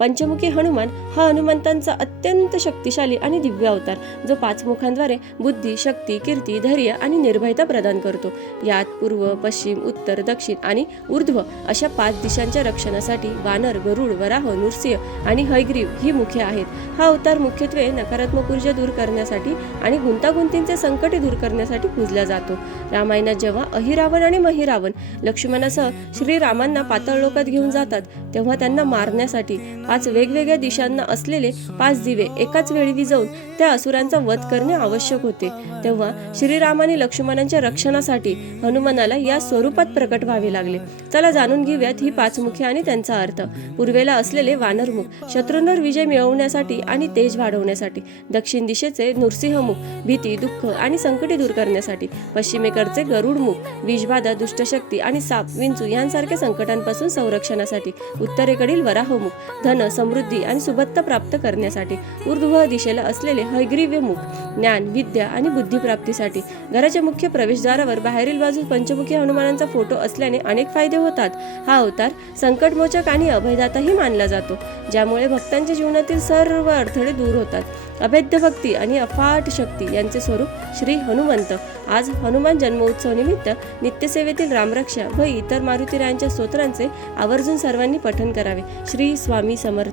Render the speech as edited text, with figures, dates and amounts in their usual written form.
पंचमुखी हनुमान हा हनुमंतांचा अत्यंत शक्तिशाली आणि दिव्य अवतार, जो 5 मुखांद्वारे बुद्धी, शक्ती, कीर्ती, धैर्य आणि निर्भयता प्रदान करतो. यात पूर्व, पश्चिम, उत्तर, दक्षिण आणि ऊर्ध्व अशा 5 दिशांच्या रक्षणासाठी वानर, गरुड, वराह, नृसिंह आणि हयग्रीव ही मुखे आहेत. हा अवतार मुख्यत्वे नकारात्मक ऊर्जा दूर करण्यासाठी आणि गुंतागुंतींचे संकटे दूर करण्यासाठी पूजला जातो. रामायणात जेव्हा अहिरावण आणि महिरावण लक्ष्मणासह श्रीरामांना पाताळ लोकात घेऊन जातात, तेव्हा त्यांना मारण्यासाठी 5 वेगवेगळ्या दिशांना असलेले 5 दिवे एकाच वेळी विझवून त्या असुरांचा वध करणे आवश्यक होते. तेव्हा श्रीरामाने लक्ष्मणांच्या रक्षणासाठी हनुमानाला या स्वरूपात प्रकट व्हावे लागले. चला जाणून घेऊयात ही 5 मुखे आणि त्यांचा अर्थ. पूर्वेला असलेले वानरमुख शत्रूंवर विजय मिळवण्यासाठी आणि तेज वाढवण्यासाठी. दक्षिण दिशेचे नृसिंहमुख भीती, दुःख आणि संकटे दूर करण्यासाठी. पश्चिमेकडचे गरुडमुख विषबाधा, दुष्टशक्ती आणि साप, विंचू यांसारख्या संकटांपासून संरक्षणासाठी. उत्तरेकडील वराहमुख धन, समृद्धी आणि सुबत्ता प्राप्त करण्यासाठी. ऊर्ध्व दिशेला असलेले हयग्रीव मुख ज्ञान, विद्या आणि बुद्धिप्राप्तीसाठी. घराच्या मुख्य प्रवेशद्वारावर बाहेरील बाजूस पंचमुखी हनुमानांचा फोटो असल्याने अनेक फायदे होतात. हा अवतार संकटमोचक आणि अभयदाताही मानला जातो, ज्यामुळे भक्तांच्या जीवनातील सर्व अडथळे दूर होतात. अभेद्य भक्ती आणि अफाट शक्ती यांचे स्वरूप श्री हनुमंत. आज हनुमान जन्मोत्सव निमित्त नित्यसेवेतील रामरक्षा व इतर मारुतीरायांच्या स्तोत्रांचे आवर्जून सर्वांनी पठण करावे. श्री स्वामी समर्थ.